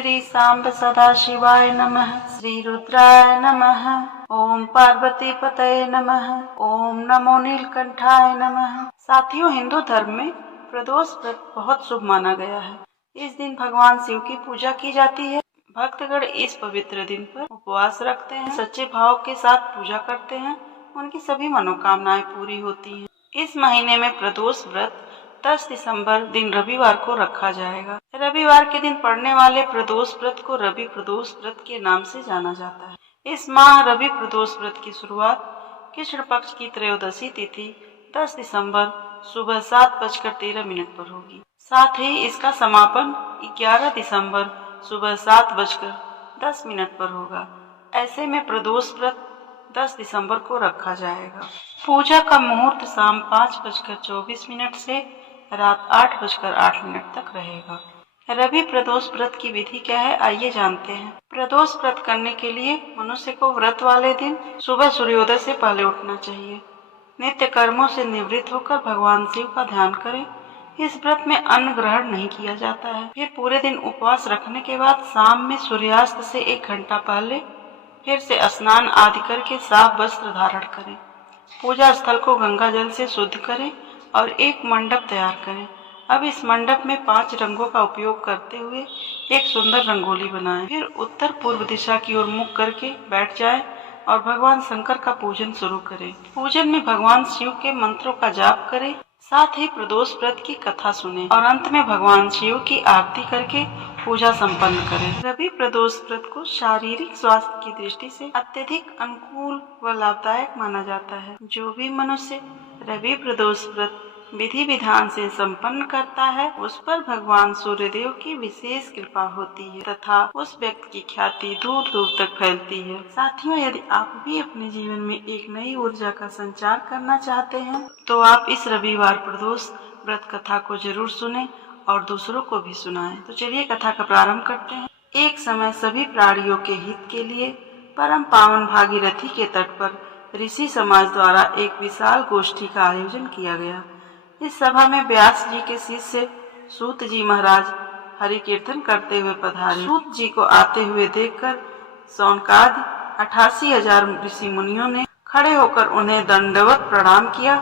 श्री सांब सदा शिवाय नमः। श्री रुद्राय नमः। ओम पार्वती पतये नमः। ओम नमो नीलकंठाय नमः। साथियों, हिंदू धर्म में प्रदोष व्रत बहुत शुभ माना गया है। इस दिन भगवान शिव की पूजा की जाती है। भक्तगण इस पवित्र दिन पर उपवास रखते हैं, सच्चे भाव के साथ पूजा करते हैं, उनकी सभी मनोकामनाएं पूरी होती हैं। इस महीने में प्रदोष व्रत 10 दिसंबर दिन रविवार को रखा जाएगा। रविवार के दिन पड़ने वाले प्रदोष व्रत को रवि प्रदोष व्रत के नाम से जाना जाता है। इस माह रवि प्रदोष व्रत की शुरुआत कृष्ण पक्ष की त्रयोदशी तिथि 10 दिसंबर सुबह 7:13 पर होगी। साथ ही इसका समापन 11 दिसंबर सुबह 7:10 पर होगा। ऐसे में प्रदोष व्रत 10 दिसंबर को रखा जाएगा। पूजा का मुहूर्त शाम 5:24 से रात 8:08 तक रहेगा। रवि प्रदोष व्रत की विधि क्या है, आइए जानते हैं। प्रदोष व्रत करने के लिए मनुष्य को व्रत वाले दिन सुबह सूर्योदय से पहले उठना चाहिए। नित्य कर्मों से निवृत्त होकर भगवान शिव का ध्यान करें। इस व्रत में अन्न ग्रहण नहीं किया जाता है। फिर पूरे दिन उपवास रखने के बाद शाम में सूर्यास्त से 1 घंटा पहले फिर से स्नान आदि करके साफ वस्त्र धारण करें। पूजा स्थल को गंगा जल से शुद्ध करें और एक मंडप तैयार करें। अब इस मंडप में 5 रंगों का उपयोग करते हुए एक सुंदर रंगोली बनाएं। फिर उत्तर पूर्व दिशा की ओर मुख करके बैठ जाएं और भगवान शंकर का पूजन शुरू करें। पूजन में भगवान शिव के मंत्रों का जाप करें, साथ ही प्रदोष व्रत की कथा सुनें और अंत में भगवान शिव की आरती करके पूजा संपन्न करें। रवि प्रदोष व्रत को शारीरिक स्वास्थ्य की दृष्टि से अत्यधिक अनुकूल व लाभदायक माना जाता है। जो भी मनुष्य रवि प्रदोष व्रत विधि विधान से संपन्न करता है, उस पर भगवान सूर्यदेव की विशेष कृपा होती है तथा उस व्यक्ति की ख्याति दूर दूर तक फैलती है। साथियों, यदि आप भी अपने जीवन में एक नई ऊर्जा का संचार करना चाहते हैं तो आप इस रविवार प्रदोष व्रत कथा को जरूर सुनें और दूसरों को भी सुनाएं। तो चलिए कथा का प्रारंभ करते हैं। एक समय सभी प्राणियों के हित के लिए परम पावन भागीरथी के तट पर ऋषि समाज द्वारा एक विशाल गोष्ठी का आयोजन किया गया। इस सभा में व्यास जी के शिष्य सूत जी महाराज हरि कीर्तन करते हुए पधारे। सूत जी को आते हुए देखकर सौनकादि 88,000 ऋषि मुनियों ने खड़े होकर उन्हें दंडवत प्रणाम किया।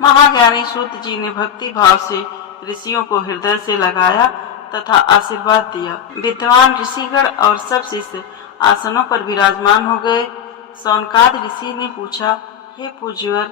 महाज्ञानी सूत जी ने भक्ति भाव से ऋषियों को हृदय से लगाया तथा आशीर्वाद दिया। विद्वान ऋषिगण और सब शिष्य आसनों पर विराजमान हो गए। सौनकादि ऋषि ने पूछा, हे पूज्यवर,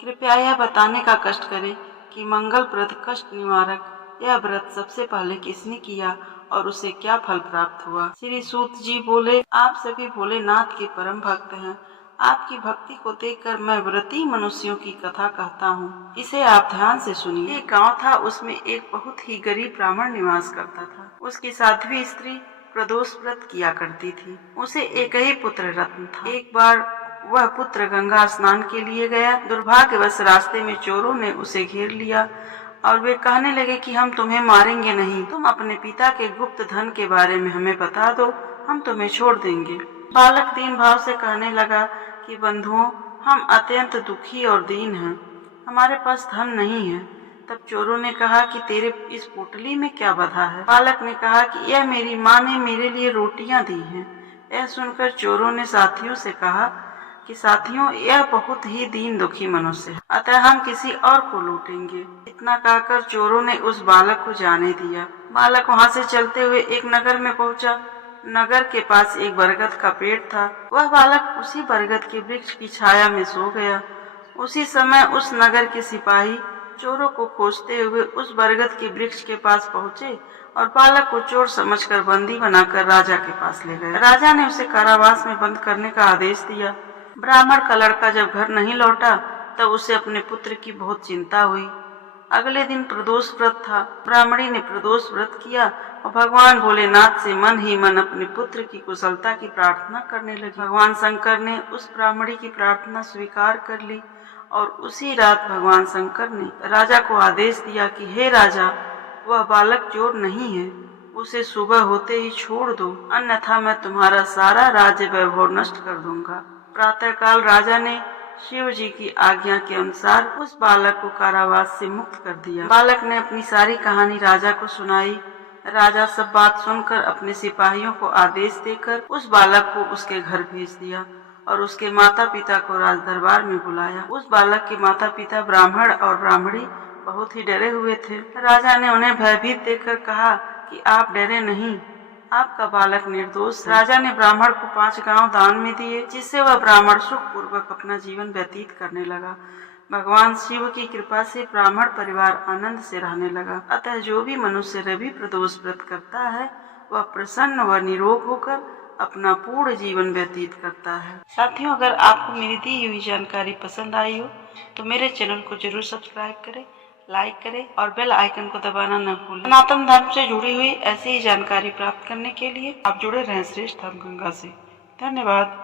कृपया यह बताने का कष्ट करें कि मंगलप्रद कष्ट निवारक यह व्रत सबसे पहले किसने किया और उसे क्या फल प्राप्त हुआ। श्री सूत जी बोले, आप सभी भोलेनाथ के परम भक्त हैं। आपकी भक्ति को देखकर मैं व्रती मनुष्यों की कथा कहता हूँ, इसे आप ध्यान से सुनिए। एक गांव था, उसमें एक बहुत ही गरीब ब्राह्मण निवास करता था। उसकी साध्वी स्त्री प्रदोष व्रत किया करती थी। उसे एक ही पुत्र रत्न था। एक बार वह पुत्र गंगा स्नान के लिए गया। दुर्भाग्यवश रास्ते में चोरों ने उसे घेर लिया और वे कहने लगे कि हम तुम्हें मारेंगे नहीं, तुम अपने पिता के गुप्त धन के बारे में हमें बता दो, हम तुम्हें छोड़ देंगे। बालक दीन भाव से कहने लगा कि बंधुओं, हम अत्यंत दुखी और दीन हैं, हमारे पास धन नहीं है। तब चोरों ने कहा कि तेरे इस पोटली में क्या बधा है। बालक ने कहा कि यह मेरी माँ ने मेरे लिए रोटियां दी हैं। यह सुनकर चोरों ने साथियों से कहा कि साथियों, यह बहुत ही दीन दुखी मनुष्य है, अतः हम किसी और को लूटेंगे। इतना कहकर चोरों ने उस बालक को जाने दिया। बालक वहाँ से चलते हुए एक नगर में पहुँचा। नगर के पास एक बरगद का पेड़ था। वह बालक उसी बरगद के वृक्ष की छाया में सो गया। उसी समय उस नगर के सिपाही चोरों को खोजते हुए उस बरगद के वृक्ष के पास पहुँचे और बालक को चोर समझकर बंदी बनाकर राजा के पास ले गए। राजा ने उसे कारावास में बंद करने का आदेश दिया। ब्राह्मण का लड़का जब घर नहीं लौटा तब उसे अपने पुत्र की बहुत चिंता हुई। अगले दिन प्रदोष व्रत था। ब्राह्मणी ने प्रदोष व्रत किया और भगवान भोलेनाथ से मन ही मन अपने पुत्र की कुशलता की प्रार्थना करने लगी। भगवान शंकर ने उस ब्राह्मणी की प्रार्थना स्वीकार कर ली और उसी रात भगवान शंकर ने राजा को आदेश दिया कि हे राजा, वह बालक चोर नहीं है, उसे सुबह होते ही छोड़ दो, अन्यथा मैं तुम्हारा सारा राज्य वैभव नष्ट कर दूंगा। प्रातःकाल राजा ने शिव जी की आज्ञा के अनुसार उस बालक को कारावास से मुक्त कर दिया। बालक ने अपनी सारी कहानी राजा को सुनाई। राजा सब बात सुनकर अपने सिपाहियों को आदेश देकर उस बालक को उसके घर भेज दिया और उसके माता पिता को राज दरबार में बुलाया। उस बालक के माता पिता ब्राह्मण और ब्राह्मणी बहुत ही डरे हुए थे। राजा ने उन्हें भयभीत देखकर कहा कि आप डरे नहीं, आपका बालक निर्दोष है। राजा ने ब्राह्मण को 5 गांव दान में दिए, जिससे वह ब्राह्मण सुख पूर्वक अपना जीवन व्यतीत करने लगा। भगवान शिव की कृपा से ब्राह्मण परिवार आनंद से रहने लगा। अतः जो भी मनुष्य रवि प्रदोष व्रत करता है वह प्रसन्न व निरोग होकर अपना पूर्ण जीवन व्यतीत करता है। साथियों, अगर आपको मेरी दी हुई जानकारी पसंद आई हो तो मेरे चैनल को जरूर सब्सक्राइब करें, लाइक करें और बेल आइकन को दबाना न भूलें। सनातन धर्म से जुड़ी हुई ऐसी ही जानकारी प्राप्त करने के लिए आप जुड़े रहें श्रेष्ठ धर्म गंगा से। धन्यवाद।